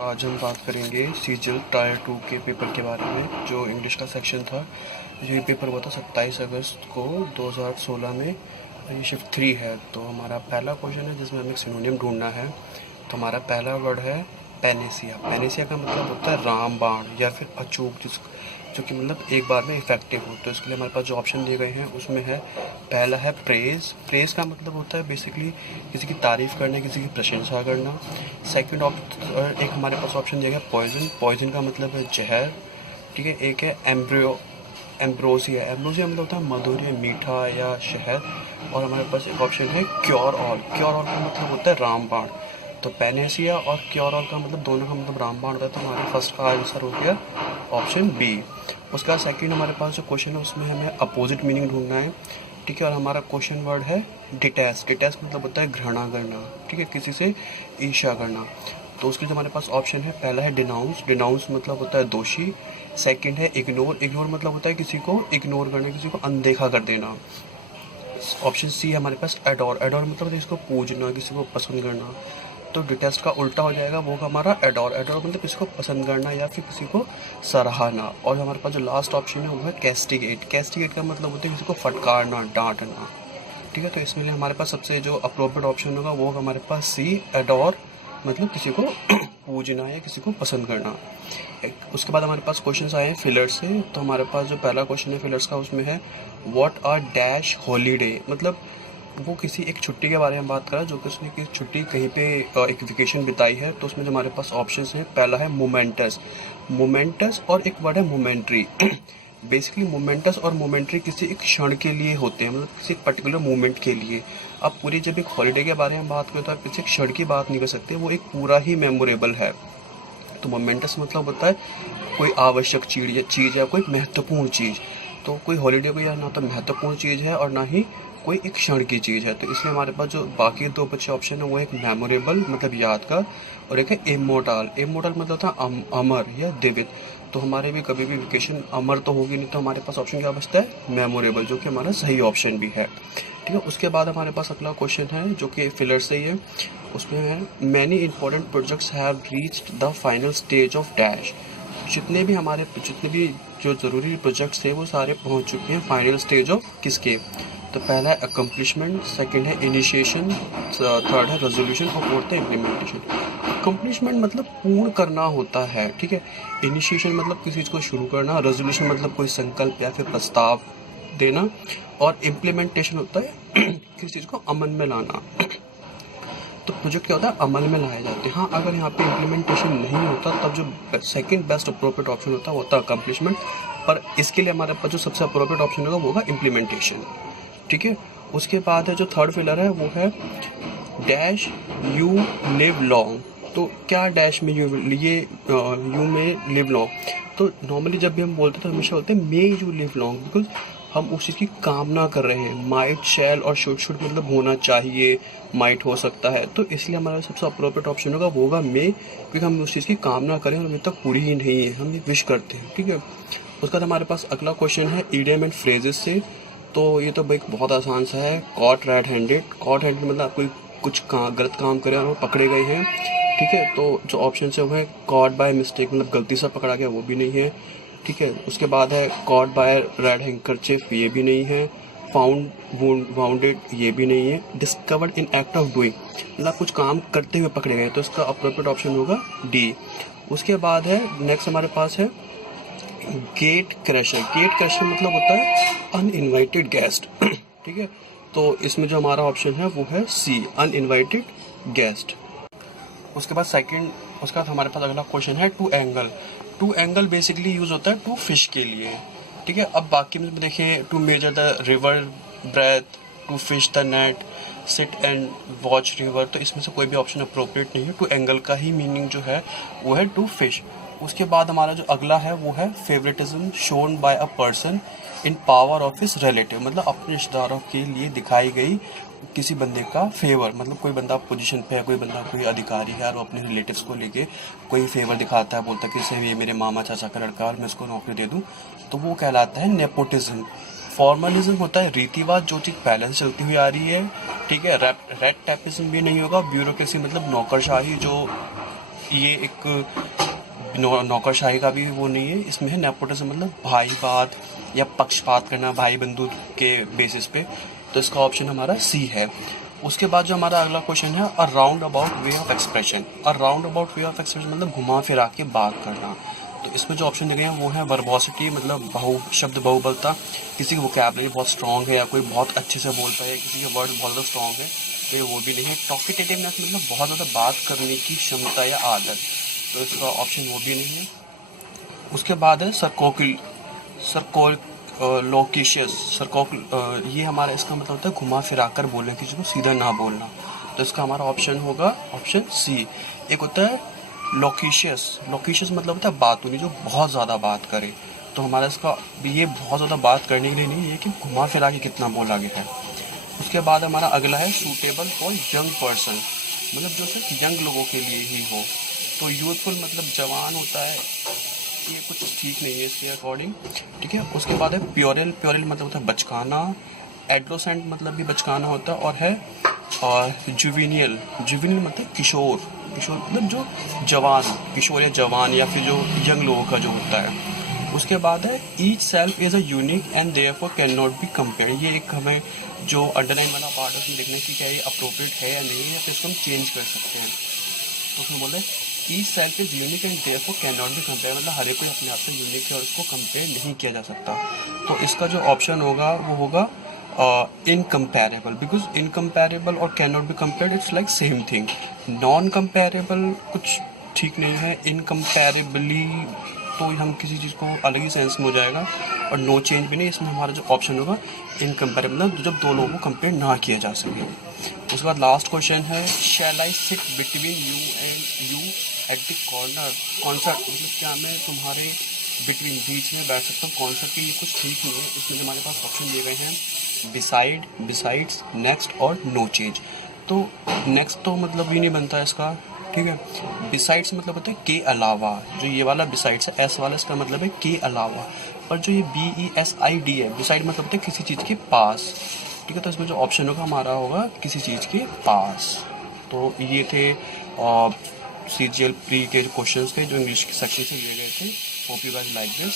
आज हम बात करेंगे सीजीएल टायर 2 के पेपर के बारे में। जो इंग्लिश का सेक्शन था, ये पेपर हुआ था 27 अगस्त को 2016 में। ये शिफ्ट 3 है। तो हमारा पहला क्वेश्चन है जिसमें हमें सिनोनिम ढूंढना है। तो हमारा पहला वर्ड है पैनेसिया। पैनेसिया का मतलब होता है रामबाण या फिर अचूक, जो कि मतलब एक बार में इफेक्टिव हो। तो इसके लिए हमारे पास जो ऑप्शन दिए गए हैं उसमें है, पहला है प्रेज। प्रेज का मतलब होता है बेसिकली किसी की तारीफ़ करना, किसी की प्रशंसा करना। सेकंड एक हमारे पास ऑप्शन दिया गया पॉइजन। पॉइजन का मतलब है जहर, ठीक है। एक है एम्ब्रोसिया। एम्ब्रोसिया मतलब होता है मधुर, मीठा या शहद। और हमारे पास एक ऑप्शन है क्योर ऑल। क्योर ऑल का मतलब होता है रामबाण। तो पैनेसिया और क्योर ऑल का मतलब दोनों का मतलब रामबाण होता है। तो हमारे फर्स्ट का आंसर हो गया ऑप्शन बी। उसका सेकंड हमारे पास जो क्वेश्चन है उसमें हमें अपोजिट मीनिंग ढूंढना है, ठीक है। और हमारा क्वेश्चन वर्ड है डिटेस्ट। डिटेस्ट मतलब होता है घृणा करना, ठीक है, किसी से ईर्ष्या करना। तो उसके जो हमारे पास ऑप्शन है, पहला है डिनाउंस। डिनाउंस मतलब होता है दोषी। सेकंड है इग्नोर। इग्नोर मतलब होता है किसी को इग्नोर करना, किसी को अनदेखा कर देना। ऑप्शन सी है हमारे पास एडोर। एडोर मतलब होता है किसी को पूजना, किसी को पसंद करना। तो डिटेस्ट का उल्टा हो जाएगा, वो हमारा एडोर। एडोर मतलब किसी को पसंद करना या फिर किसी को सराहना। और हमारे पास जो लास्ट ऑप्शन है वो है कैस्टिगेट। कैस्टिगेट का मतलब होता है किसी को फटकारना, डांटना, ठीक है। तो इसमें लिए हमारे पास सबसे जो अप्रोप्रिएट ऑप्शन होगा वो हमारे पास सी, एडोर, मतलब किसी को पूजना या किसी को पसंद करना। उसके बाद हमारे पास क्वेश्चंस आए हैं फिलर्स से। तो हमारे पास जो पहला क्वेश्चन है फिलर्स का उसमें है व्हाट आर डैश हॉलीडे। मतलब वो किसी एक छुट्टी के बारे में बात कर रहा है, जो कि उसने किसी छुट्टी कहीं पे एक वेकेशन बिताई है। तो उसमें जो हमारे पास ऑप्शंस हैं, पहला है मोमेंटस। मोमेंटस और एक वर्ड है मोमेंट्री। बेसिकली मोमेंटस और मोमेंट्री किसी एक क्षण के लिए होते हैं, मतलब किसी एक पर्टिकुलर मोमेंट के लिए। आप पूरी जब एक हॉलीडे के बारे में बात करें तो आप किसी क्षण की बात नहीं कर सकते, वो एक पूरा ही मेमोरेबल है। तो मोमेंटस मतलब होता है कोई आवश्यक चीज़ या कोई महत्वपूर्ण चीज़। तो कोई हॉलीडे को या ना तो महत्वपूर्ण चीज़ है और ना ही कोई एक क्षण की चीज़ है। तो इसलिए हमारे पास जो बाकी दो बचे ऑप्शन है वो एक मेमोरेबल मतलब यादगार, और एक है इमोर्टल। इमोर्टल मतलब था अमर या दिव्य। तो हमारे भी कभी भी वेकेशन अमर तो होगी नहीं, तो हमारे पास ऑप्शन क्या बचता है, मेमोरेबल, जो कि हमारा सही ऑप्शन भी है, ठीक है। उसके बाद हमारे पास अगला क्वेश्चन है जो कि फिलर से ही है। उसमें है many important projects have reached the final stage of dash. जितने भी जो ज़रूरी प्रोजेक्ट्स थे वो सारे पहुंच चुके हैं फाइनल स्टेज ऑफ किसके। तो पहला है अकम्पलिशमेंट, सेकंड है इनिशिएशन, थर्ड है रेजोल्यूशन और फोर्थ है इम्प्लीमेंटेशन। अकम्पलिशमेंट मतलब पूर्ण करना होता है, ठीक है। इनिशिएशन मतलब किसी चीज़ को शुरू करना, रेजोल्यूशन मतलब कोई संकल्प या फिर प्रस्ताव देना, और इम्प्लीमेंटेशन होता है किसी चीज़ को अमल में लाना। तो प्रोजेक्ट क्या होता है, अमल में लाए जाते हैं। हाँ, अगर यहाँ पे इम्प्लीमेंटेशन नहीं होता तब जो सेकंड बेस्ट अप्रोप्रिएट ऑप्शन होता है वो होता है अकम्पलिशमेंट। पर इसके लिए हमारे पास जो सबसे अप्रोप्रिएट ऑप्शन होगा वो होगा इम्प्लीमेंटेशन, ठीक है। उसके बाद है जो थर्ड फिलर है वो है डैश यू लिव लॉन्ग। तो क्या डैश में यू में लिव लॉन्ग। तो नॉर्मली जब भी हम बोलते हैं तो हमेशा बोलते हैं may you live long, because हम उस चीज़ की कामना कर रहे हैं। माइट, शैल और शुड मतलब होना चाहिए, माइट हो सकता है। तो इसलिए हमारा सबसे अप्रोप्रिएट ऑप्शन होगा वो होगा मे, क्योंकि हम उस चीज़ की कामना करें और अभी तक पूरी ही नहीं है, हम ये विश करते हैं, ठीक है। उसके बाद हमारे पास अगला क्वेश्चन है ईडियम एंड फ्रेजेस से। तो ये तो भाई बहुत आसान सा है, caught red handed. Caught handed मतलब आप कोई कुछ गलत काम करे और वो पकड़े गए हैं, ठीक है। तो जो ऑप्शन है वो है कॉट बाय मिस्टेक, मतलब गलती से पकड़ा गया, वो भी नहीं है, ठीक है। उसके बाद है कॉट बाय रेड हैंकरचिफ, ये भी नहीं है। फाउंड वाउंडेड, ये भी नहीं है। Discovered in act of doing, मतलब कुछ काम करते हुए पकड़े गए, तो इसका अप्रोप्रिएट ऑप्शन होगा डी। उसके बाद है नेक्स्ट हमारे पास है गेट क्रशर। गेट क्रशर मतलब होता है अनइनवाइटेड गेस्ट, ठीक है। तो इसमें जो हमारा ऑप्शन है वो है सी, अनइनवाइटेड गेस्ट। उसके बाद उसके बाद हमारे पास अगला क्वेश्चन है to angle. To angle basically use होता है टू फिश के लिए, ठीक है। अब बाकी में देखें, to measure the river breadth, to fish the net, sit and watch river. तो इसमें से कोई भी ऑप्शन अप्रोप्रिएट नहीं है। टू एंगल का ही मीनिंग जो है वो है टू फिश। उसके बाद हमारा जो अगला है वो है favouritism shown by a person in power of his relative, मतलब अपने रिश्तेदारों के लिए दिखाई गई किसी बंदे का फेवर। मतलब कोई बंदा पोजीशन पे है, कोई बंदा कोई अधिकारी है और वो अपने रिलेटिव्स को लेके कोई फेवर दिखाता है, बोलता है कि इससे ये मेरे मामा चाचा का लड़का और मैं इसको नौकरी दे दूँ, तो वो कहलाता है नेपोटिज्म। फॉर्मलिज्म होता है रीतिवाद, जो चीज़ पहले से चलती हुई आ रही है, ठीक है। रेड टैपिज्म भी नहीं होगा। ब्यूरोक्रेसी मतलब नौकरशाही, जो ये एक नौकरशाही का भी वो नहीं है, इसमें है नेपोटिज्म मतलब भाईवाद या पक्षपात करना भाई बंधु के बेसिस पे। तो इसका ऑप्शन हमारा सी है। उसके बाद जो हमारा अगला क्वेश्चन है, अ round about way of expression. A round about way of expression मतलब घुमा फिरा के बात करना। तो इसमें जो ऑप्शन दिए गए हैं वो है वर्बोसिटी मतलब शब्द बहुबलता, किसी की वोकैबुलरी बहुत स्ट्रॉन्ग है या कोई बहुत अच्छे से बोलता है, किसी के वर्ड बहुत ज़्यादा स्ट्रॉन्ग है, तो ये वो भी नहीं है। टॉकेटेटिवनेस मतलब बहुत ज़्यादा बात करने की क्षमता या आदत, तो इसका ऑप्शन वो भी नहीं है। उसके बाद है लोकेशियस सरकोल, ये हमारा इसका मतलब होता है घुमा फिरा कर बोलना, किसी को सीधा ना बोलना। तो इसका हमारा ऑप्शन होगा ऑप्शन सी। एक होता है लोकेशियस मतलब होता है बात होनी, जो बहुत ज़्यादा बात करे। तो हमारा इसका ये बहुत ज़्यादा बात करने के लिए नहीं है कि घुमा फिरा के कितना बोला गया है। उसके बाद हमारा अगला है सूटेबल फॉर यंग पर्सन, मतलब जो सिर्फ यंग लोगों के लिए ही हो। तो यूथफुल मतलब जवान होता है, ये कुछ ठीक नहीं है इसके अकॉर्डिंग, ठीक है। उसके बाद है प्योरल मतलब होता है बचकाना, एडोसेंट मतलब भी बचकाना होता है, और है और जुवेनियल मतलब किशोर मतलब जो जवान, किशोर या जवान या फिर जो यंग लोगों का जो होता है। उसके बाद है each self is a unique and therefore can not be compare. ये एक हमें जो अंडरलाइन वाला पार्ट है उसमें देखना है कि क्या ये अप्रोप्रिएट है या नहीं, या फिर इसको हम चेंज कर सकते हैं। तो उसमें बोल रहे हैं each self is unique and therefore can not be compare, मतलब हर एक कोई अपने आप से यूनिक है और उसको कंपेयर नहीं किया जा सकता। तो इसका जो ऑप्शन होगा वो होगा इनकम्पेरेबल, बिकॉज इनकम्पेरेबल और can not be compared it's like same thing. Non comparable कुछ ठीक नहीं है, इनकम्पेरेबली तो हम किसी चीज़ को अलग ही सेंस में हो जाएगा, और नो चेंज भी नहीं। इसमें हमारा जो ऑप्शन होगा इनकम्पेरेबल, मतलब जब दो लोगों को कंपेयर ना किया जा सके। उसके बाद लास्ट क्वेश्चन है shall I sit between you and you at the corner concert, मतलब क्या मैं तुम्हारे बिटवीन बीच में बैठ सकता हूँ कॉन्सर्ट के, ये कुछ ठीक नहीं है। इसमें हमारे पास ऑप्शन दिए गए हैं बिसाइड, बिसाइड्स, नेक्स्ट और नो चेंज। तो नेक्स्ट तो मतलब ही नहीं बनता इसका, ठीक है। बिसाइड्स मतलब होता है के अलावा, जो ये वाला बिसाइड्स है एस वाला, इसका मतलब है के अलावा। और जो ये BESID है, बिसाइड मतलब होता है किसी चीज़ के पास, ठीक है। तो इसमें जो ऑप्शन होगा हमारा होगा किसी चीज़ के पास। तो ये थे CGL प्री के क्वेश्चंस थे जो इंग्लिश के सेक्शन से लिए गए थे। Hope you guys like this.